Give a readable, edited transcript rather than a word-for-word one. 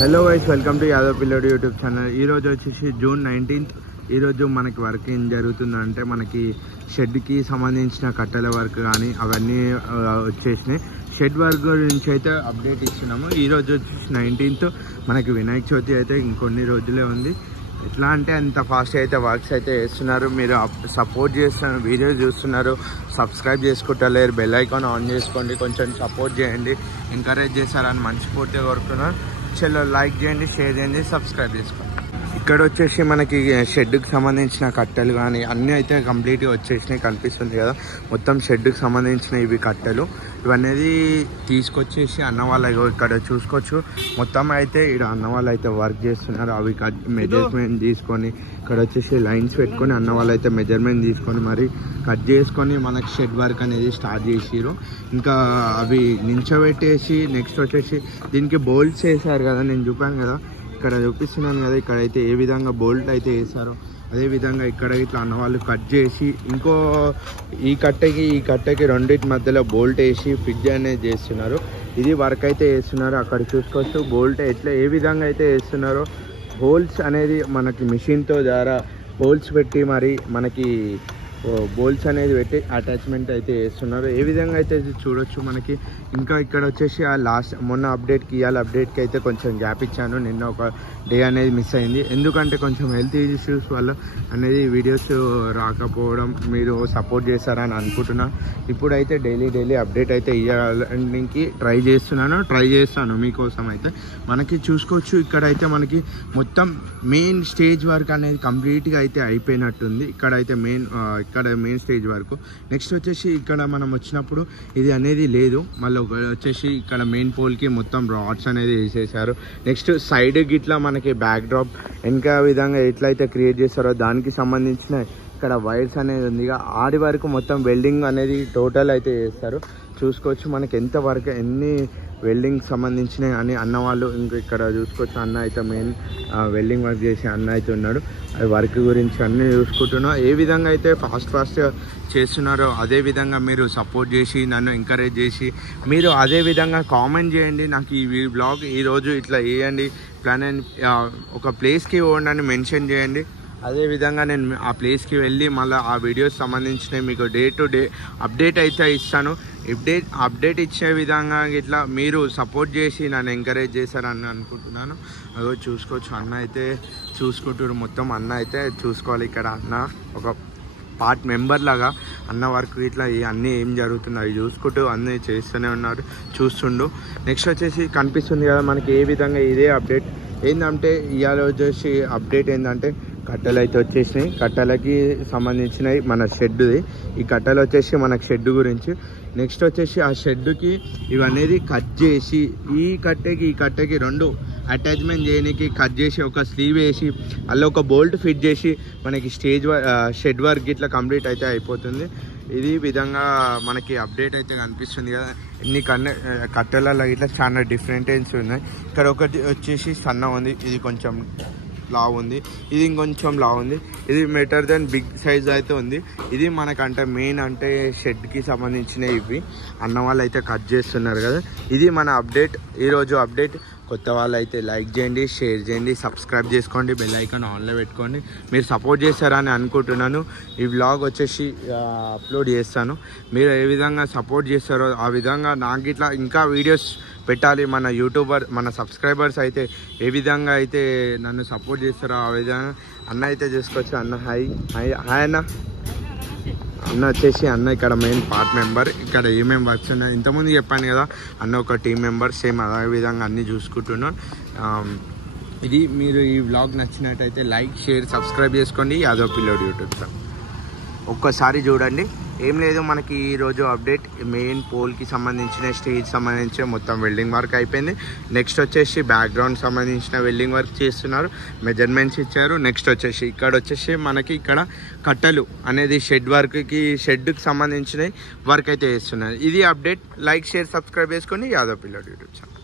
Hello guys, welcome to Yadav పిల్లోడు YouTube channel. ఈరోజు వచ్చేసి జూన్ 19th. ఈరోజు మనకి వర్క్ ఏం జరుగుతుందంటే మనకి షెడ్కి సంబంధించిన కట్టెల వర్క్ కానీ అవన్నీ వచ్చేసినాయి. షెడ్ వర్క్ గురించి అయితే అప్డేట్ ఇస్తున్నాము. ఈరోజు వచ్చేసి 19th. మనకి వినాయక చవితి అయితే ఇంకొన్ని రోజులే ఉంది. ఎట్లా అంటే అంత ఫాస్ట్ అయితే వర్క్స్ అయితే చేస్తున్నారు. మీరు సపోర్ట్ చేస్తున్నారు, వీడియో చూస్తున్నారు, సబ్స్క్రైబ్ చేసుకుంటలేరు. బెల్ ఐకాన్ ఆన్ చేసుకోండి, కొంచెం సపోర్ట్ చేయండి, ఎంకరేజ్ చేస్తారని మనస్ఫూర్తిగా కోరుకున్నాను. చలో లైక్ చేయండి, షేర్ చేయండి, సబ్స్క్రైబ్ చేసుకోండి. ఇక్కడ వచ్చేసి మనకి షెడ్కి సంబంధించిన కట్టెలు కానీ అన్నీ అయితే కంప్లీట్గా వచ్చేసినాయి. కనిపిస్తుంది కదా, మొత్తం షెడ్కి సంబంధించిన ఇవి కట్టెలు ఇవన్నీ తీసుకొచ్చేసి అన్న వాళ్ళు ఇక్కడ చూసుకోవచ్చు. మొత్తం అయితే ఇక్కడ అన్న వాళ్ళు అయితే వర్క్ చేస్తున్నారు. అవి మెజర్మెంట్ తీసుకొని ఇక్కడ వచ్చేసి లైన్స్ పెట్టుకొని అన్న వాళ్ళు అయితే మెజర్మెంట్ తీసుకొని మరి కట్ చేసుకొని మనకి షెడ్ వర్క్ అనేది స్టార్ట్ చేసిరు. ఇంకా అవి నించోబెట్టేసి నెక్స్ట్ వచ్చేసి దీనికి బోల్ట్స్ వేసారు కదా, నేను చూపాను కదా, ఇక్కడ చూపిస్తున్నాను కదా. ఇక్కడైతే ఏ విధంగా బోల్ట్ అయితే వేసారో అదేవిధంగా ఇక్కడ ఇట్లా అన్నవాళ్ళు కట్ చేసి ఇంకో ఈ కట్టెకి రెండింటి మధ్యలో బోల్ట్ వేసి ఫిట్ అనేది చేస్తున్నారు. ఇది వర్క్ అయితే వేస్తున్నారు. అక్కడ చూసుకోవచ్చు బోల్ట్ ఎట్లా ఏ విధంగా అయితే వేస్తున్నారో. హోల్స్ అనేది మనకి మిషన్తో ద్వారా హోల్స్ పెట్టి మరి మనకి బోల్ట్స్ అనేది పెట్టి అటాచ్మెంట్ అయితే వేస్తున్నారు. ఏ విధంగా అయితే చూడొచ్చు మనకి. ఇంకా ఇక్కడ వచ్చేసి ఆ మొన్న అప్డేట్కి ఇవాళ అప్డేట్కి అయితే కొంచెం గ్యాప్ ఇచ్చాను. నిన్న ఒక డే అనేది మిస్ అయింది. ఎందుకంటే కొంచెం హెల్త్ ఇష్యూస్ వల్ల అనేది వీడియోస్ రాకపోవడం మీరు సపోర్ట్ చేస్తారని అనుకుంటున్నాను. ఇప్పుడైతే డైలీ అప్డేట్ అయితే ఇవ్వడానికి ట్రై చేస్తాను మీకోసం. అయితే మనకి చూసుకోవచ్చు ఇక్కడైతే మనకి మొత్తం మెయిన్ స్టేజ్ వర్క్ అనేది కంప్లీట్గా అయితే అయిపోయినట్టుంది. ఇక్కడైతే మెయిన్ స్టేజ్ వరకు. నెక్స్ట్ వచ్చేసి ఇక్కడ మనం వచ్చినప్పుడు ఇది అనేది లేదు. మళ్ళీ వచ్చేసి ఇక్కడ మెయిన్ పోల్కి మొత్తం రాడ్స్ అనేది వేసేసారు. నెక్స్ట్ సైడ్ గిట్లా మనకి బ్యాక్ డ్రాప్ ఇంకా విధంగా ఎట్లయితే క్రియేట్ చేస్తారో దానికి సంబంధించిన ఇక్కడ వైర్స్ అనేది ఉంది. ఆడి వరకు మొత్తం వెల్డింగ్ అనేది టోటల్ అయితే చేస్తారు. చూసుకోవచ్చు మనకి ఎంత వర్క్ ఎన్ని వెల్డింగ్ సంబంధించినవి అని అన్న వాళ్ళు. ఇంకా ఇక్కడ చూసుకోవచ్చు అన్న అయితే మెయిన్ వెల్డింగ్ వర్క్ చేసి అన్న అయితే ఉన్నాడు. అది వర్క్ గురించి అన్నీ చూసుకుంటున్నాం. ఏ విధంగా అయితే ఫాస్ట్గా చేస్తున్నారో అదే విధంగా మీరు సపోర్ట్ చేసి నన్ను ఎంకరేజ్ చేసి మీరు అదే విధంగా కామెంట్ చేయండి. నాకు ఈ బ్లాగ్ ఈరోజు ఇట్లా వేయండి ప్లాన్ అని ఒక ప్లేస్కి పోండి అని మెన్షన్ చేయండి. అదేవిధంగా నేను ఆ ప్లేస్కి వెళ్ళి మళ్ళీ ఆ వీడియోస్ సంబంధించినవి మీకు డే టు డే అప్డేట్ అయితే ఇస్తాను. అప్డేట్ ఇచ్చే విధంగా ఇట్లా మీరు సపోర్ట్ చేసి నన్ను ఎంకరేజ్ చేశారని అనుకుంటున్నాను. అదో చూసుకోవచ్చు అన్న అయితే చూసుకుంటారు. మొత్తం అన్న అయితే చూసుకోవాలి. ఇక్కడ అన్న ఒక పార్ట్ మెంబర్ లాగా అన్న వర్క్ ఇట్లా అన్నీ ఏం జరుగుతున్నాయి చూసుకుంటూ అన్నీ చేస్తూనే ఉన్నారు, చూస్తుండు. నెక్స్ట్ వచ్చేసి కనిపిస్తుంది కదా మనకి ఏ విధంగా ఇదే అప్డేట్ ఏంటంటే ఇవాళ వచ్చేసి అప్డేట్ ఏంటంటే కట్టెలు అయితే వచ్చేసినాయి. కట్టెలకి సంబంధించినవి మన షెడ్ది. ఈ కట్టెలు వచ్చేసి మనకు షెడ్ గురించి. నెక్స్ట్ వచ్చేసి ఆ షెడ్కి ఇవనేది కట్ చేసి ఈ కట్టెకి రెండు అటాచ్మెంట్ చేయడానికి కట్ చేసి ఒక స్లీవ్ వేసి అలా ఒక బోల్ట్ ఫిట్ చేసి మనకి షెడ్ వర్క్ ఇట్లా కంప్లీట్ అయితే అయిపోతుంది. ఇది విధంగా మనకి అప్డేట్ అయితే కనిపిస్తుంది కదా. ఎన్ని కట్టెలలో ఇట్లా చాలా డిఫరెంటెన్స్ ఉన్నాయి. ఇక్కడ ఒకటి వచ్చేసి సన్న ఉంది, ఇది కొంచెం లావు ఉంది, ఇది ఇంకొంచెం లావు ఉంది, ఇది బెటర్ దెన్ బిగ్ సైజ్ అయితే ఉంది. ఇది మనకంటే మెయిన్ అంటే షెడ్కి సంబంధించిన ఇవి అన్న వాళ్ళు అయితే కట్ చేస్తున్నారు కదా. ఇది మన అప్డేట్, ఈరోజు అప్డేట్. కొత్త వాళ్ళు అయితే లైక్ చేయండి, షేర్ చేయండి, సబ్స్క్రైబ్ చేసుకోండి, బెల్ ఐకాన్ ఆన్లో పెట్టుకోండి. మీరు సపోర్ట్ చేస్తారని అనుకుంటున్నాను. ఈ వ్లాగ్ వచ్చేసి అప్లోడ్ చేస్తాను. మీరు ఏ విధంగా సపోర్ట్ చేస్తారో ఆ విధంగా నాకు ఇట్లా ఇంకా వీడియోస్ పెట్టాలి. మన సబ్స్క్రైబర్స్ అయితే ఏ విధంగా అయితే నన్ను సపోర్ట్ చేస్తారో ఆ విధంగా. అన్న అయితే చూసుకోవచ్చు. అన్న హాయ్ అన్న వచ్చేసి అన్న ఇక్కడ మెయిన్ పార్ట్ మెంబర్. ఇక్కడ ఏమేమి వర్క్స్ ఉన్నాయి ఇంతకుముందు చెప్పాను కదా, అన్న ఒక టీం మెంబర్. సేమ్ అదే విధంగా అన్నీ చూసుకుంటున్నాను. ఇది మీరు ఈ వ్లాగ్ నచ్చినట్టయితే లైక్, షేర్, సబ్స్క్రైబ్ చేసుకోండి. యాదవ్ పిల్లోడు యూట్యూబ్లో ఒక్కసారి చూడండి. ఏం లేదు, మనకి ఈరోజు అప్డేట్ మెయిన్ పోల్కి సంబంధించిన స్టేజ్ సంబంధించిన మొత్తం వెల్డింగ్ వర్క్ అయిపోయింది. నెక్స్ట్ వచ్చేసి బ్యాక్గ్రౌండ్ సంబంధించిన వెల్డింగ్ వర్క్ చేస్తున్నారు, మెజర్మెంట్స్ ఇచ్చారు. నెక్స్ట్ వచ్చేసి ఇక్కడ వచ్చేసి మనకి ఇక్కడ కట్టెలు అనేది షెడ్కి సంబంధించిన వర్క్ అయితే చేస్తున్నారు. ఇది అప్డేట్. లైక్, షేర్, సబ్స్క్రైబ్ చేసుకొని యాదవ్ పిల్లోడు యూట్యూబ్ ఛానల్.